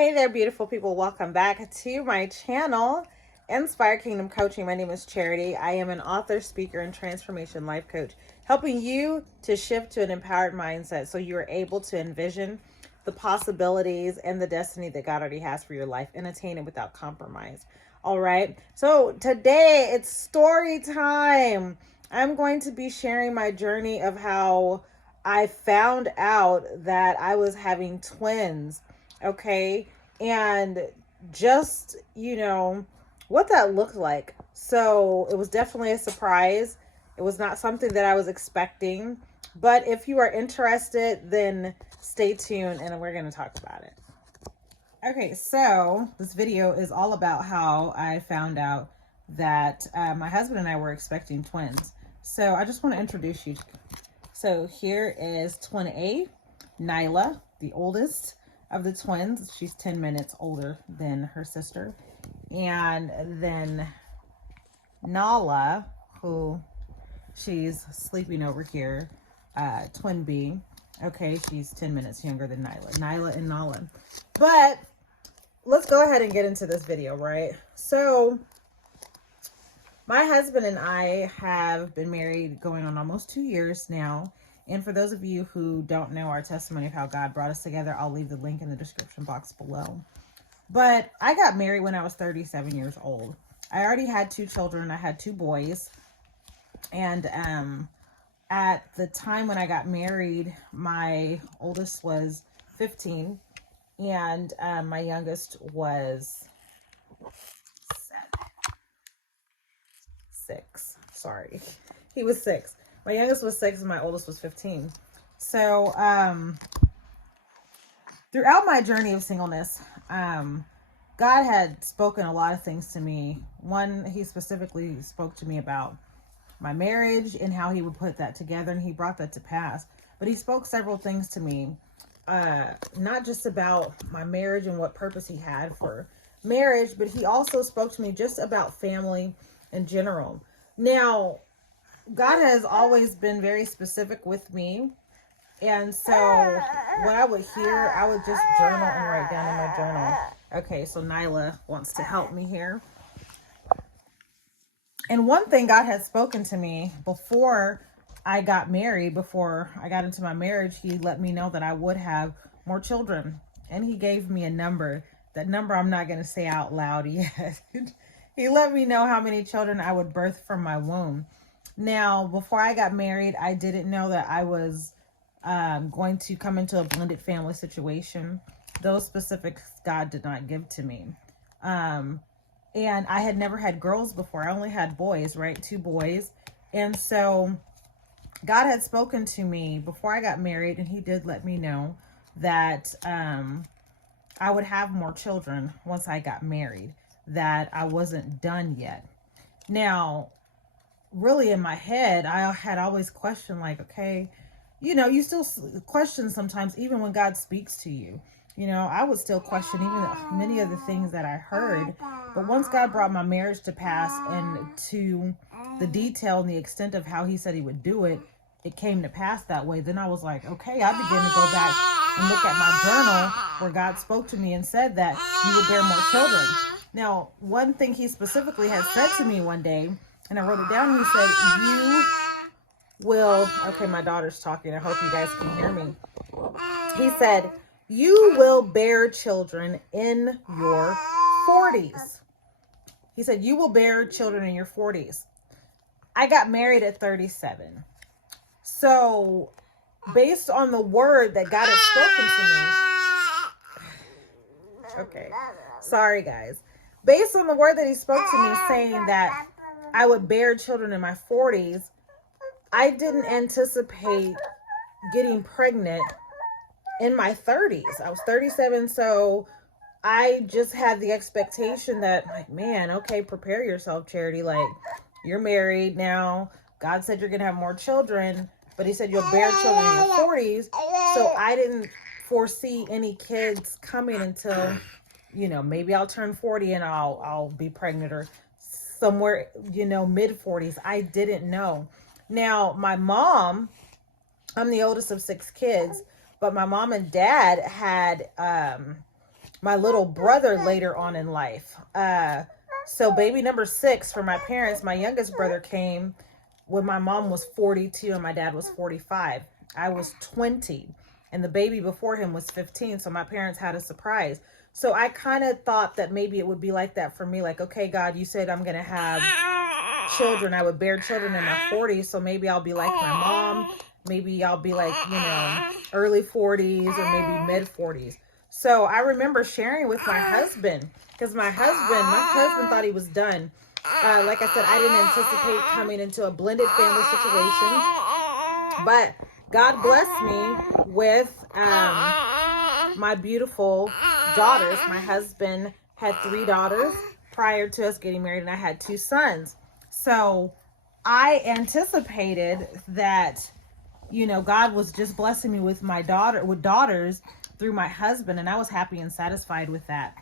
Hey there, beautiful people. Welcome back to my channel, Inspire Kingdom Coaching. My name is Charity. I am an author, speaker, and transformation life coach, helping you to shift to an empowered mindset so you are able to envision the possibilities and the destiny that God already has for your life and attain it without compromise. All right. So today it's story time. I'm going to be sharing my journey of how I found out that I was having twins. Okay. And just, what that looked like. So it was definitely a surprise. It was not something that I was expecting. But if you are interested, then stay tuned and we're going to talk about it. Okay, so this video is all about how I found out that my husband and I were expecting twins. So I just want to introduce you. So here is twin A, Nyla, the oldest of the twins. She's 10 minutes older than her sister. And then Nala, who she's sleeping over here, twin B. Okay, she's 10 minutes younger than Nyla and Nala. But let's go ahead and get into this video, right? So my husband and I have been married going on almost 2 years now. And for those of you who don't know our testimony of how God brought us together, I'll leave the link in the description box below. But I got married when I was 37 years old. I already had 2 children. I had 2 boys. And at the time when I got married, my oldest was 15 and my youngest was 6. Sorry. He was 6. My youngest was 6 and my oldest was 15. So throughout my journey of singleness, God had spoken a lot of things to me. One, he specifically spoke to me about my marriage and how he would put that together, and he brought that to pass. But he spoke several things to me, not just about my marriage and what purpose he had for marriage, but he also spoke to me just about family in general. Now, God has always been very specific with me. And so when I would hear, I would just journal and write down in my journal. Okay, so Nyla wants to help me here. And one thing God had spoken to me before I got married, before I got into my marriage, he let me know that I would have more children. And he gave me a number. That number I'm not going to say out loud yet. He let me know how many children I would birth from my womb. Now, before I got married, I didn't know that I was going to come into a blended family situation. Those specifics God did not give to me. And I had never had girls before. I only had boys, right? 2 boys. And so God had spoken to me before I got married, and he did let me know that I would have more children once I got married, that I wasn't done yet. Now, really in my head, I had always questioned, like, okay, you still question sometimes, even when God speaks to you. I would still question even many of the things that I heard. But once God brought my marriage to pass and to the detail and the extent of how he said he would do it, it came to pass that way. Then I was like, okay, I began to go back and look at my journal where God spoke to me and said that you will bear more children. Now, one thing he specifically had said to me one day, and I wrote it down, he said, you will, okay, my daughter's talking. I hope you guys can hear me. He said, you will bear children in your 40s. He said, you will bear children in your 40s. I got married at 37. So based on the word that God had spoken to me, okay, sorry guys. Based on the word that he spoke to me saying that I would bear children in my 40s, I didn't anticipate getting pregnant in my 30s. I was 37, so I just had the expectation that, like, man, okay, prepare yourself, Charity. Like, you're married now. God said you're going to have more children, but he said you'll bear children in your 40s. So I didn't foresee any kids coming until, maybe I'll turn 40 and I'll be pregnant, or somewhere, mid 40s. I didn't know. Now, my mom, I'm the oldest of 6 kids, but my mom and dad had my little brother later on in life. So baby number 6 for my parents, my youngest brother came when my mom was 42 and my dad was 45. I was 20 and the baby before him was 15. So my parents had a surprise. So I kind of thought that maybe it would be like that for me. Like, okay, God, you said I'm going to have children. I would bear children in my 40s. So maybe I'll be like my mom. Maybe I'll be like, early 40s or maybe mid 40s. So I remember sharing with my husband because my husband thought he was done. Like I said, I didn't anticipate coming into a blended family situation, but God blessed me with my beautiful daughters. My husband had 3 daughters prior to us getting married, and I had 2 sons. So I anticipated that, God was just blessing me with daughters through my husband, and I was happy and satisfied with that.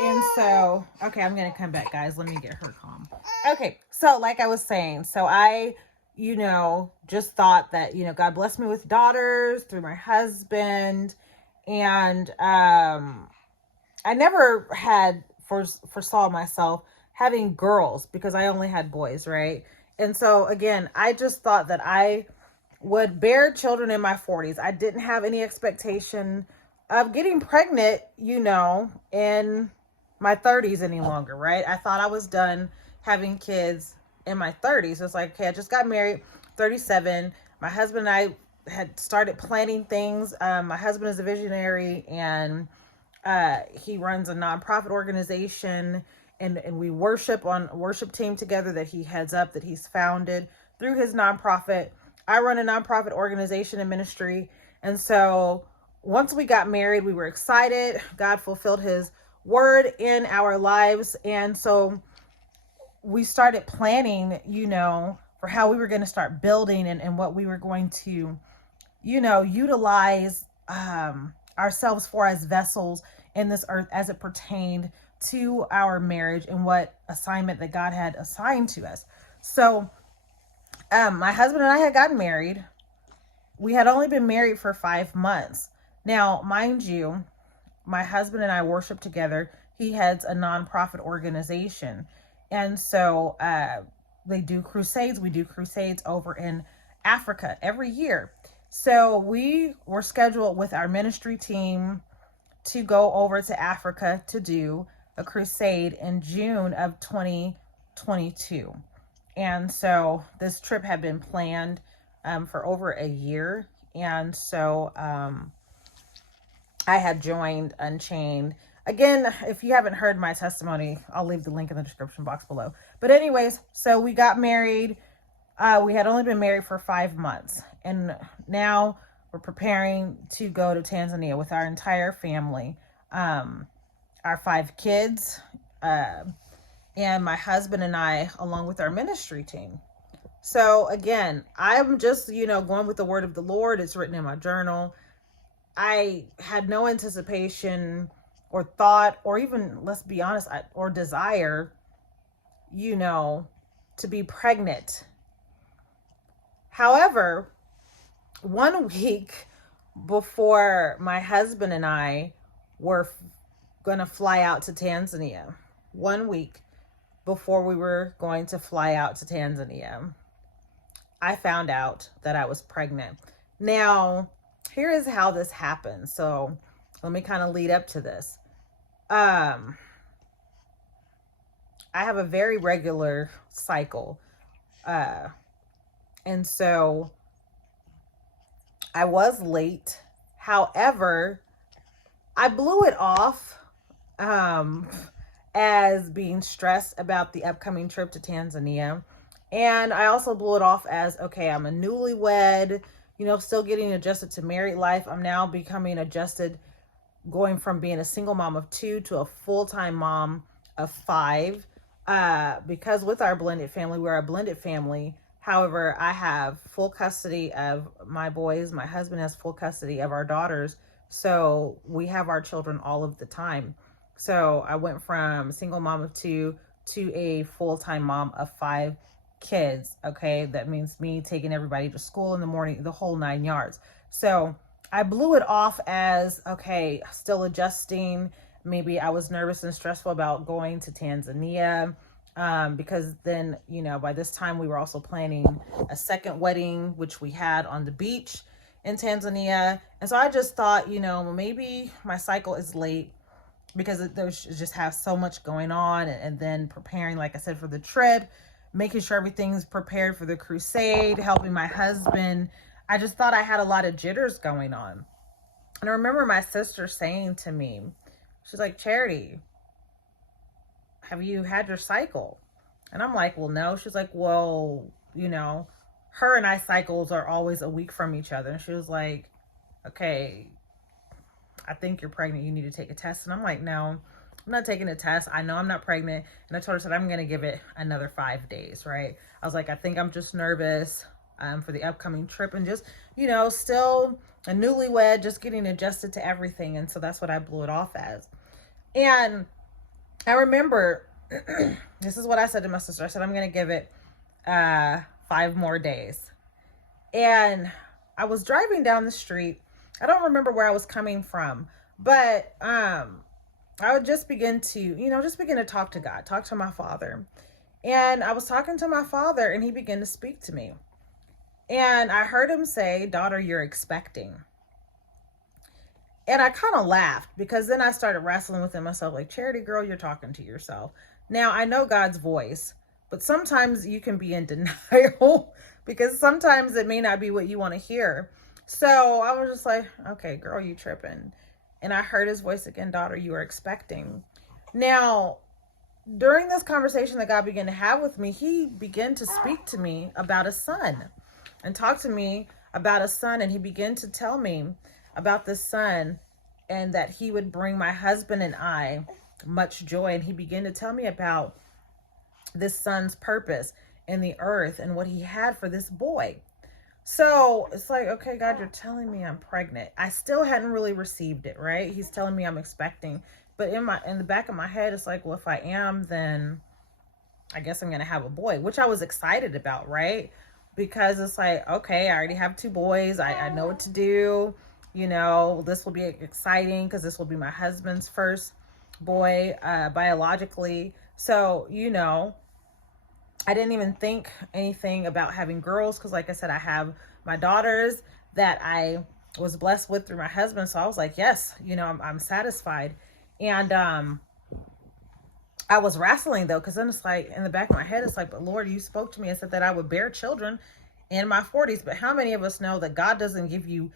And so, okay, I'm going to come back, guys. Let me get her calm. Okay, so like I was saying, so I, just thought that, God blessed me with daughters through my husband. And I never had foresaw myself having girls because I only had boys, right? And so, again, I just thought that I would bear children in my 40s. I didn't have any expectation of getting pregnant, in my 30s any longer, right? I thought I was done having kids in my 30s. It's like, okay, I just got married, 37. My husband and I had started planning things. My husband is a visionary, and he runs a nonprofit organization, and we worship on a worship team together that he heads up, that he's founded through his nonprofit. I run a nonprofit organization and ministry. And so once we got married, we were excited. God fulfilled his word in our lives. And so we started planning, for how we were going to start building and what we were going to, utilize ourselves for as vessels in this earth as it pertained to our marriage and what assignment that God had assigned to us. So my husband and I had gotten married. We had only been married for 5 months. Now, mind you, my husband and I worship together. He heads a nonprofit organization. And so they do crusades. We do crusades over in Africa every year. So we were scheduled with our ministry team to go over to Africa to do a crusade in June of 2022. And so this trip had been planned for over a year. And so I had joined Unchained. Again, if you haven't heard my testimony, I'll leave the link in the description box below. But anyways, so we got married. We had only been married for 5 months. And now we're preparing to go to Tanzania with our entire family. Our 5 kids, and my husband and I, along with our ministry team. So again, I'm just, going with the word of the Lord. It's written in my journal. I had no anticipation or thought, or even, let's be honest, or desire, to be pregnant. However, 1 week before my husband and I were going to fly out to Tanzania, 1 week before we were going to fly out to Tanzania, I found out that I was pregnant. Now, here is how this happened. So let me kind of lead up to this. I have a very regular cycle. And so I was late. However, I blew it off as being stressed about the upcoming trip to Tanzania. And I also blew it off as, okay, I'm a newlywed, still getting adjusted to married life. I'm now becoming adjusted, going from being a single mom of 2 to a full-time mom of 5. Because with our blended family, we're a blended family. However, I have full custody of my boys. My husband has full custody of our daughters. So we have our children all of the time. So I went from single mom of 2 to a full-time mom of 5 kids. Okay. That means me taking everybody to school in the morning, the whole 9 yards. So I blew it off as, okay, still adjusting. Maybe I was nervous and stressful about going to Tanzania, because then, by this time we were also planning a second wedding, which we had on the beach in Tanzania. And so I just thought, maybe my cycle is late because there's just have so much going on, and then preparing, like I said, for the trip, making sure everything's prepared for the crusade, helping my husband. I just thought I had a lot of jitters going on. And I remember my sister saying to me, she's like, Charity, have you had your cycle? And I'm like, well, no. She's like, well, her and I cycles are always a week from each other. And she was like, okay, I think you're pregnant. You need to take a test. And I'm like, no, I'm not taking a test. I know I'm not pregnant. And I told her, said, I'm going to give it another 5 days, right? I was like, I think I'm just nervous for the upcoming trip, and just, still a newlywed, just getting adjusted to everything. And so that's what I blew it off as. And I remember, this is what I said to my sister. I said, I'm going to give it 5 more days. And I was driving down the street. I don't remember where I was coming from, but I would just begin to talk to God, talk to my Father. And I was talking to my Father, and he began to speak to me. And I heard him say, daughter, you're expecting. And I kind of laughed, because then I started wrestling within myself, like, Charity girl, you're talking to yourself. Now, I know God's voice, but sometimes you can be in denial because sometimes it may not be what you want to hear. So I was just like, okay, girl, you tripping. And I heard his voice again, daughter, you are expecting. Now, during this conversation that God began to have with me, he began to speak to me about a son and talk to me about a son. And he began to tell me about this son, and that he would bring my husband and I much joy. And he began to tell me about this son's purpose in the earth and what he had for this boy. So it's like, okay, God, you're telling me I'm pregnant. I still hadn't really received it, right? He's telling me I'm expecting, but in the back of my head, it's like, well, if I am, then I guess I'm gonna have a boy, which I was excited about, right? Because it's like, okay, I already have 2 boys. I know what to do. This will be exciting because this will be my husband's first boy, biologically. So, I didn't even think anything about having girls, because like I said, I have my daughters that I was blessed with through my husband. So I was like, yes, I'm satisfied. And I was wrestling though, because then it's like, in the back of my head, it's like, but Lord, you spoke to me and said that I would bear children in my 40s. But how many of us know that God doesn't give you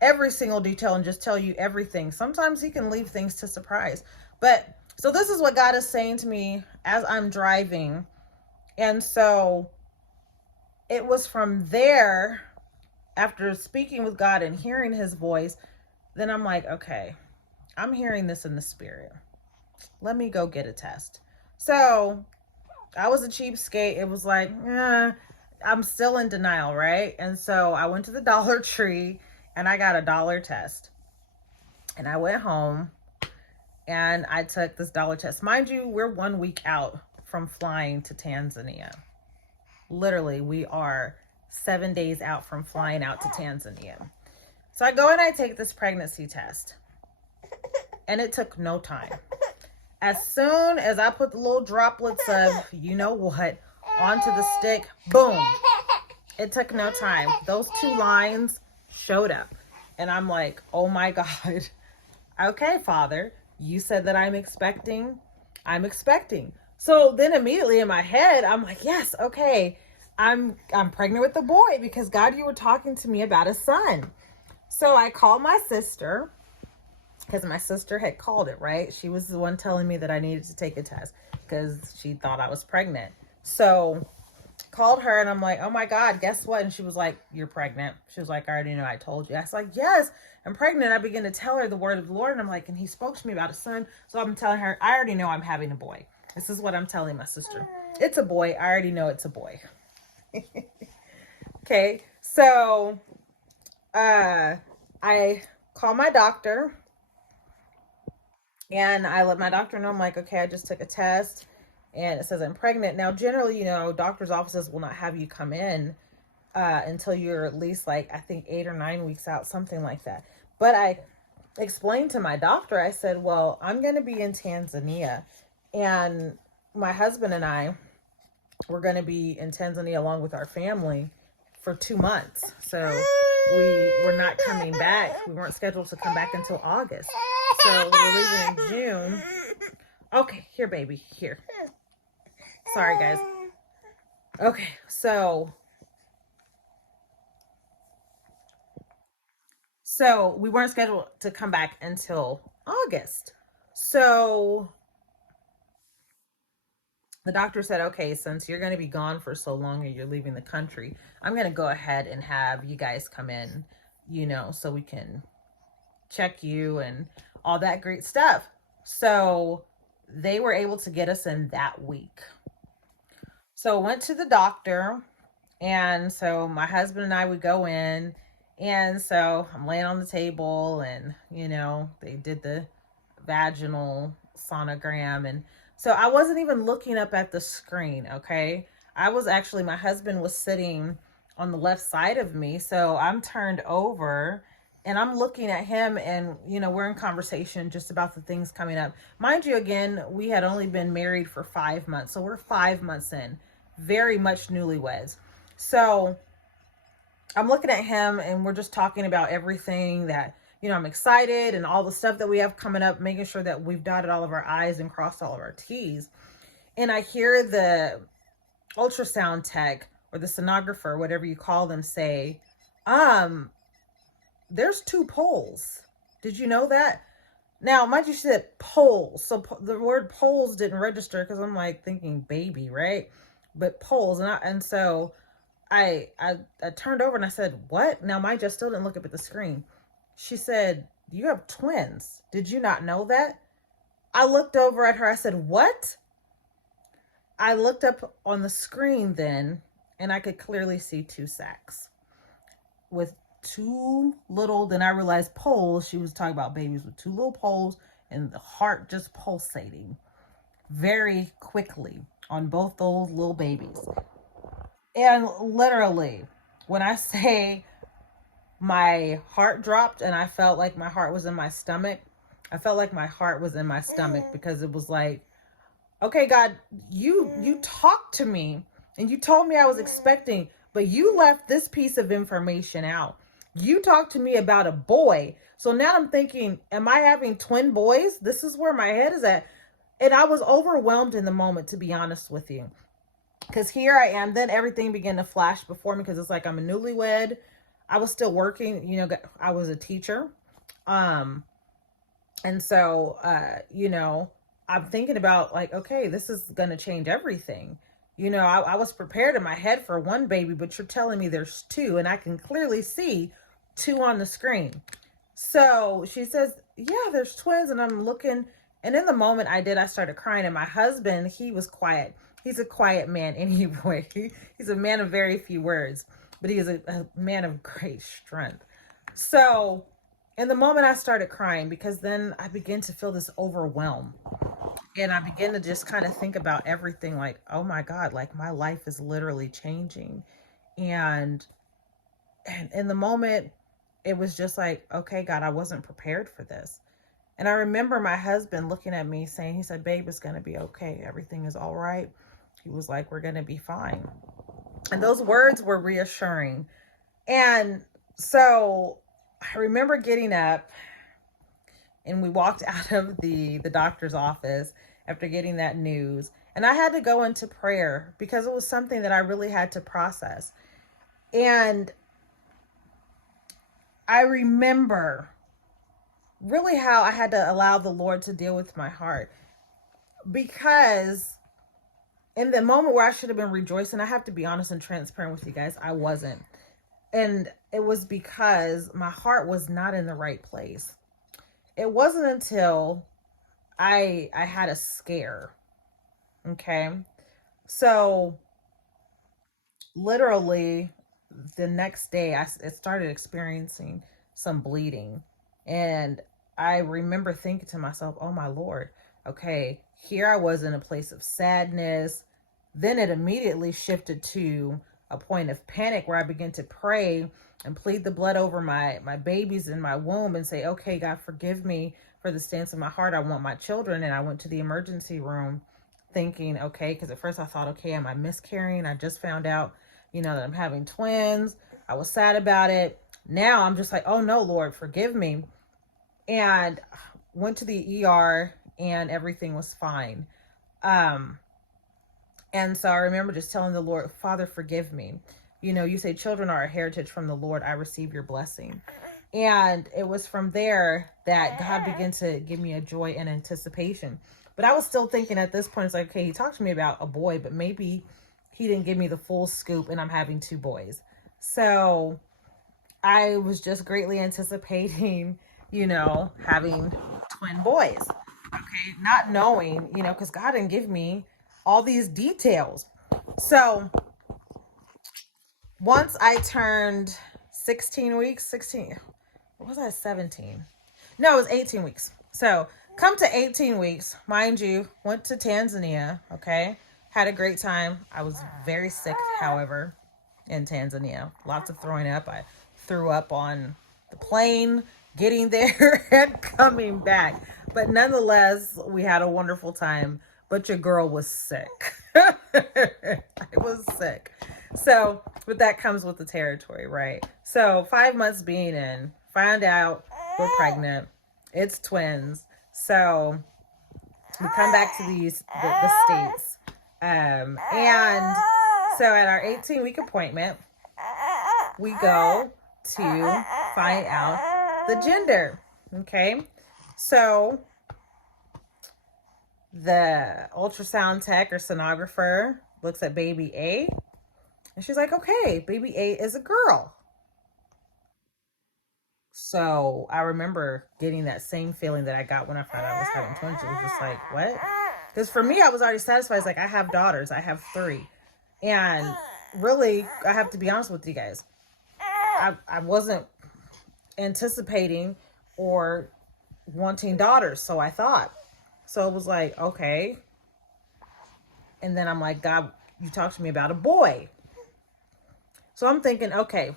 every single detail and just tell you everything? Sometimes he can leave things to surprise. But so this is what God is saying to me as I'm driving. And so it was from there, after speaking with God and hearing his voice, then I'm like, okay, I'm hearing this in the spirit. Let me go get a test. So I was a cheapskate. It was like, I'm still in denial, right? And so I went to the Dollar Tree and I got a $1 test. And I went home and I took this $1 test. Mind you, we're 1 week out from flying to Tanzania. Literally, we are 7 days out from flying out to Tanzania. So I go and I take this pregnancy test. And it took no time. As soon as I put the little droplets of you know what onto the stick, boom. It took no time. Those 2 lines showed up. And I'm like, oh my God. Okay, Father, you said that I'm expecting. So then immediately in my head, I'm like, yes, okay, I'm pregnant with the boy, because God, you were talking to me about a son. So I called my sister, because my sister had called it, right? She was the one telling me that I needed to take a test because she thought I was pregnant. So called her and I'm like, oh my God, guess what? And she was like, you're pregnant. She was like, I already know, I told you. I was like, yes, I'm pregnant. I began to tell her the word of the Lord. And I'm like, and he spoke to me about a son. So I'm telling her, I already know I'm having a boy. This is what I'm telling my sister. It's a boy. I already know it's a boy. Okay. So, I call my doctor and I let my doctor know. I'm like, okay, I just took a test and it says I'm pregnant. Now, generally, doctor's offices will not have you come in until you're at least like, I think 8 or 9 weeks out, something like that. But I explained to my doctor, I said, well, I'm going to be in Tanzania, and my husband and I were going to be in Tanzania along with our family for 2 months. So we were not coming back. We weren't scheduled to come back until August. So we were leaving in June. Okay, here, baby, here. Sorry, guys. Okay, so we weren't scheduled to come back until August. So the doctor said, okay, since you're going to be gone for so long and you're leaving the country, I'm going to go ahead and have you guys come in, so we can check you and all that great stuff. So they were able to get us in that week. So I went to the doctor, and so my husband and I would go in, and so I'm laying on the table, and they did the vaginal sonogram, and so I wasn't even looking up at the screen. Okay, my husband was sitting on the left side of me, so I'm turned over and I'm looking at him, and we're in conversation just about the things coming up. Mind you, again, we had only been married for 5 months, so we're 5 months in, very much newlyweds. So I'm looking at him, and we're just talking about everything that, I'm excited, and all the stuff that we have coming up, making sure that we've dotted all of our I's and crossed all of our T's. And I hear the ultrasound tech or the sonographer, whatever you call them, say, there's 2 poles. Did you know that? Now, mind you, she said poles. So the word poles didn't register because I'm like thinking baby, right? But poles. And so I turned over and I said, what? Now, mind you, I still didn't look up at the screen. She said, you have twins. Did you not know that? I looked over at her. I said, what? I looked up on the screen then, and I could clearly see 2 sacs with 2 little, then I realized poles. She was talking about babies with 2 little poles and the heart just pulsating very quickly on both those little babies. And literally, when I say my heart dropped and I felt like my heart was in my stomach, I felt like my heart was in my stomach, because it was like, okay, God, you talked to me and you told me I was expecting, but you left this piece of information out. You talked to me about a boy. So now I'm thinking, am I having twin boys? This is where my head is at. And I was overwhelmed in the moment, to be honest with you. Because here I am. Then everything began to flash before me, because it's like I'm a newlywed. I was still working. I was a teacher. And so, I'm thinking about like, okay, this is going to change everything. I was prepared in my head for 1 baby, but you're telling me there's 2, and I can clearly see 2 on the screen. So she says, yeah, there's twins. And I'm looking, and in the moment I started crying. And my husband, he was quiet. He's a quiet man anyway. He's a man of very few words, but he is a man of great strength. So in the moment I started crying, because then I began to feel this overwhelm. And I began to just kind of think about everything like, oh my God, like my life is literally changing. And in the moment, it was just like, okay, God, I wasn't prepared for this. And I remember my husband looking at me saying, he said, babe, it's going to be okay. Everything is all right. He was like, we're going to be fine. And those words were reassuring. And so I remember getting up, and we walked out of the doctor's office after getting that news. And I had to go into prayer, because it was something that I really had to process. And I remember really how I had to allow the Lord to deal with my heart, because in the moment where I should have been rejoicing, I have to be honest and transparent with you guys, I wasn't. And it was because my heart was not in the right place. It wasn't until I had a scare. Okay. So literally the next day I started experiencing some bleeding. And I remember thinking to myself, oh my Lord, okay, here I was in a place of sadness. Then it immediately shifted to a point of panic where I began to pray and plead the blood over my babies in my womb and say, okay, God, forgive me for the stance of my heart. I want my children. And I went to the emergency room thinking, okay, because at first I thought, okay, am I miscarrying? I just found out, that I'm having twins. I was sad about it. Now I'm just like, oh no, Lord, forgive me. And went to the ER and everything was fine. And so I remember just telling the Lord, Father, forgive me. You say children are a heritage from the Lord. I receive your blessing. And it was from there that God began to give me a joy and anticipation. But I was still thinking at this point, it's like, okay, he talked to me about a boy, but maybe he didn't give me the full scoop and I'm having 2 boys. So I was just greatly anticipating, having twin boys. Okay. Not knowing, because God didn't give me all these details. So once I turned 16 weeks, 16, what was I, 17? No, it was 18 weeks. So come to 18 weeks, mind you, went to Tanzania, okay? Had a great time. I was very sick, however, in Tanzania. Lots of throwing up. I threw up on the plane, getting there and coming back. But nonetheless, we had a wonderful time. But your girl was sick. I was sick. So, but that comes with the territory, right? So 5 months being in, find out we're pregnant. It's twins. So we come back to the States. And so at our 18-week appointment, we go to find out the gender. Okay. So the ultrasound tech or sonographer looks at baby A and she's like, okay, baby A is a girl. So I remember getting that same feeling that I got when I found out I was having twins. It was just like, what? Because for me, I was already satisfied. It's like, I have daughters. I have 3. And really, I have to be honest with you guys. I wasn't anticipating or wanting daughters. So I thought. So it was like, okay. And then I'm like, God, you talked to me about a boy. So I'm thinking, okay,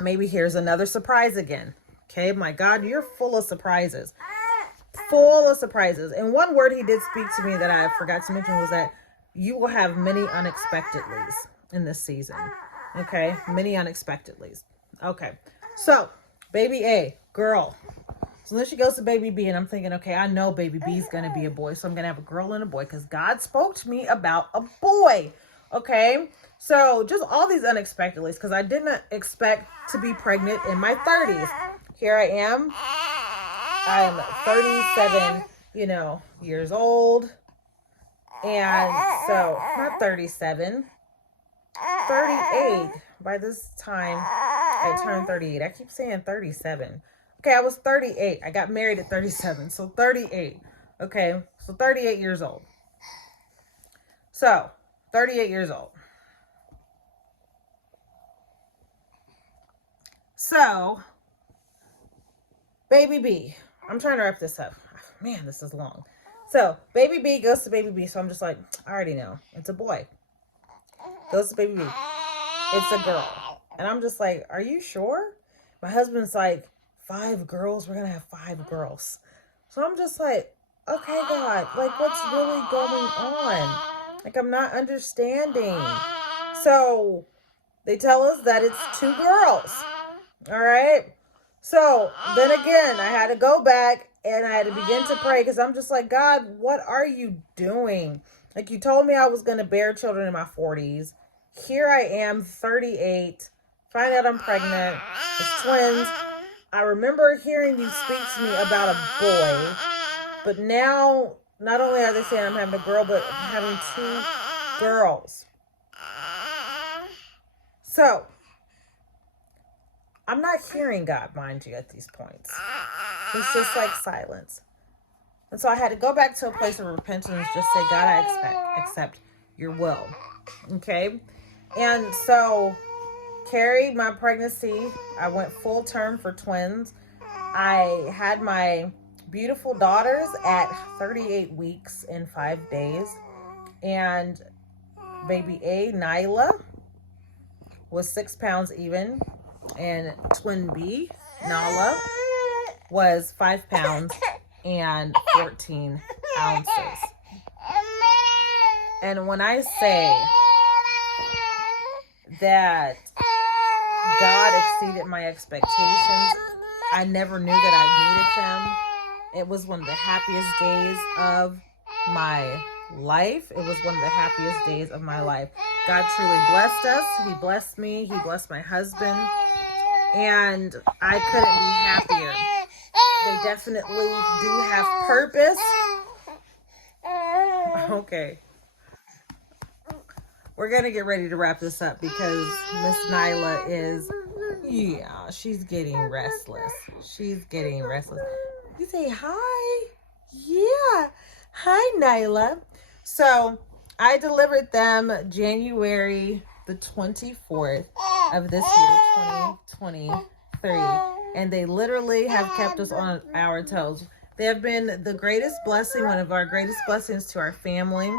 maybe here's another surprise again. Okay, my God, you're full of surprises. Full of surprises. And one word he did speak to me that I forgot to mention was that you will have many unexpectedlies in this season. Okay, many unexpectedlies. Okay, so baby A, girl. So then she goes to baby B and I'm thinking, okay, I know baby B is going to be a boy. So I'm going to have a girl and a boy because God spoke to me about a boy. Okay, so just all these unexpectedlies because I didn't expect to be pregnant in my 30s. Here I am. I am 37, years old. And so, not 37, 38. By this time, I turned 38. I keep saying 37. Okay, I was 38. I got married at 37. So 38. Okay, so 38 years old. So, 38 years old. So, baby B. I'm trying to wrap this up. Man, this is long. So, baby B goes to baby B. So I'm just like, I already know. It's a boy. Goes to baby B. It's a girl. And I'm just like, are you sure? My husband's like, 5 girls? We're going to have 5 girls. So I'm just like, okay, God, like what's really going on? Like I'm not understanding. So they tell us that it's 2 girls. All right. So then again, I had to go back and I had to begin to pray because I'm just like, God, what are you doing? Like you told me I was going to bear children in my 40s. Here I am, 38, find out I'm pregnant. It's twins. I remember hearing you speak to me about a boy, but now not only are they saying I'm having a girl, but I'm having 2 girls. So I'm not hearing God, mind you, at these points. It's just like silence. And so I had to go back to a place of repentance, just say, God, I accept your will. Okay? And so carried my pregnancy. I went full term for twins. I had my beautiful daughters at 38 weeks and 5 days. And baby A, Nyla, was 6 pounds even, and twin B, Nala, was 5 pounds and 14 ounces. And when I say that God exceeded my expectations, I never knew that I needed him. It was one of the happiest days of my life. It was one of the happiest days of my life. God truly blessed us. He blessed me. He blessed my husband. And I couldn't be happier. They definitely do have purpose. Okay. We're going to get ready to wrap this up because Miss Nyla is, yeah, she's getting restless. She's getting restless. You say hi. Yeah. Hi, Nyla. So I delivered them January the 24th of this year, 2023. And they literally have kept us on our toes. They have been the greatest blessing, one of our greatest blessings to our family.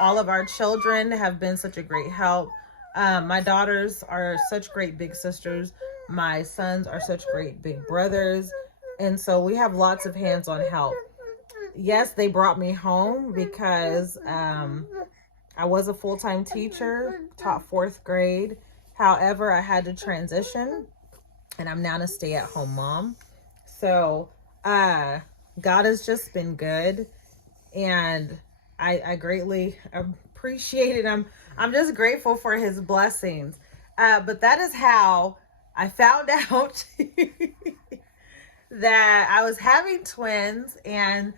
All of our children have been such a great help. My daughters are such great big sisters. My sons are such great big brothers. And so we have lots of hands-on help. Yes, they brought me home because I was a full-time teacher, taught 4th grade. However, I had to transition, and I'm now a stay-at-home mom. So God has just been good, and I greatly appreciate it. I'm just grateful for his blessings. But that is how I found out that I was having twins, and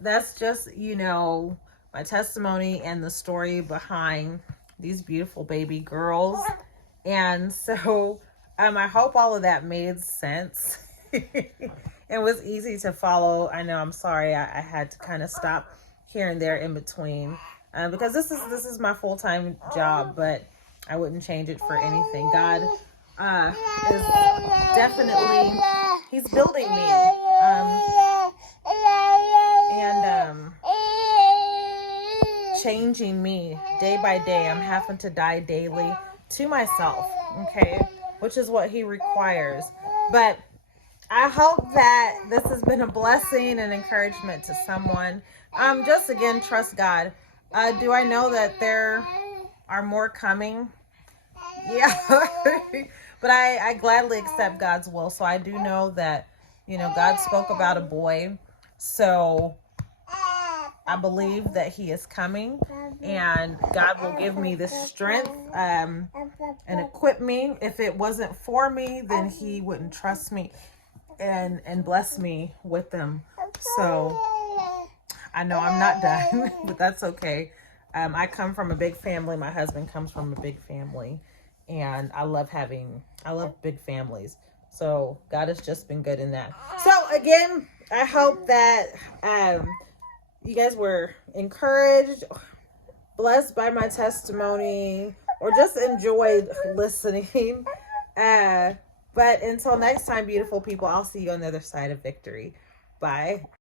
that's just, you know, my testimony and the story behind these beautiful baby girls. And so I hope all of that made sense. It was easy to follow. I know, I'm sorry I had to kind of stop here and there in between because this is my full-time job, but I wouldn't change it for anything. God is definitely, he's building me and changing me day by day. I'm having to die daily to myself, okay, which is what he requires. But I hope that this has been a blessing and encouragement to someone. Just again, trust God. Do I know that there are more coming? Yeah. But I gladly accept God's will. So I do know that, you know, God spoke about a boy. So I believe that he is coming, and God will give me the strength and equip me. If it wasn't for me, then he wouldn't trust me and bless me with them. So I know I'm not done, but that's okay. I come from a big family. My husband comes from a big family, and I love big families. So God has just been good in that. So again, I hope that you guys were encouraged, blessed by my testimony, or just enjoyed listening. But until next time, beautiful people, I'll see you on the other side of victory. Bye.